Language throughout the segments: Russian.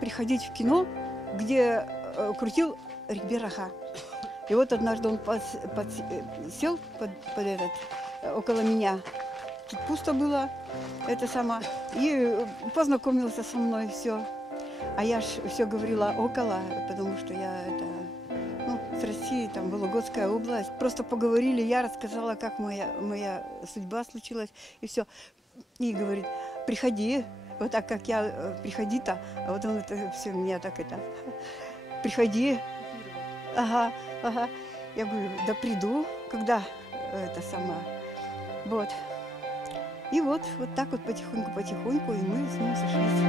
приходить в кино, где крутил Рикбер-ага. И вот однажды он сел около меня. Тут пусто было, и познакомился со мной, все. А я ж все говорила около, потому что я с России, там, Вологодская область. Просто поговорили, я рассказала, как моя судьба случилась, и все. И говорит, приходи, вот так как я, приходи-то, а вот он это все меня так приходи. Ага. Я говорю, да приду, когда вот. И вот так вот потихоньку, и мы с ним сошлись.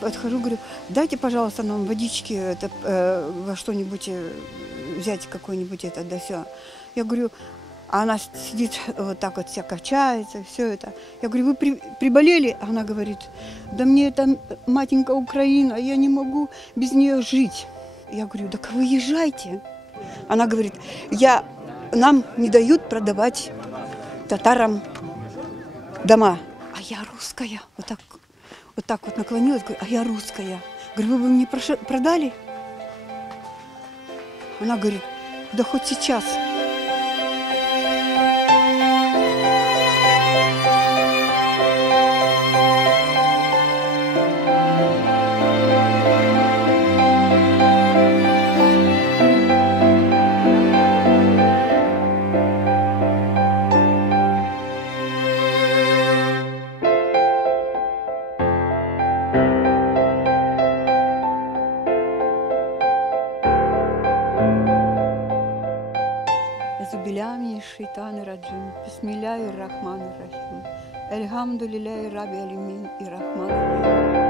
Подхожу, говорю, дайте, пожалуйста, нам водички, во что-нибудь взять, какой-нибудь да все. Я говорю, а она сидит вот так вот, вся качается, все это. Я говорю, вы приболели? Она говорит, да мне это матенька Украина, я не могу без нее жить. Я говорю, так вы езжайте. Она говорит, нам не дают продавать татарам дома. А я русская, вот так вот наклонилась, говорю, а я русская. Говорю, вы бы мне продали? Она говорит, да хоть сейчас. Зубилями шейтаны раджим, бисмилляхи рахмани рахим, эльхамдулилляхи рабби алямин и рахмани рахим.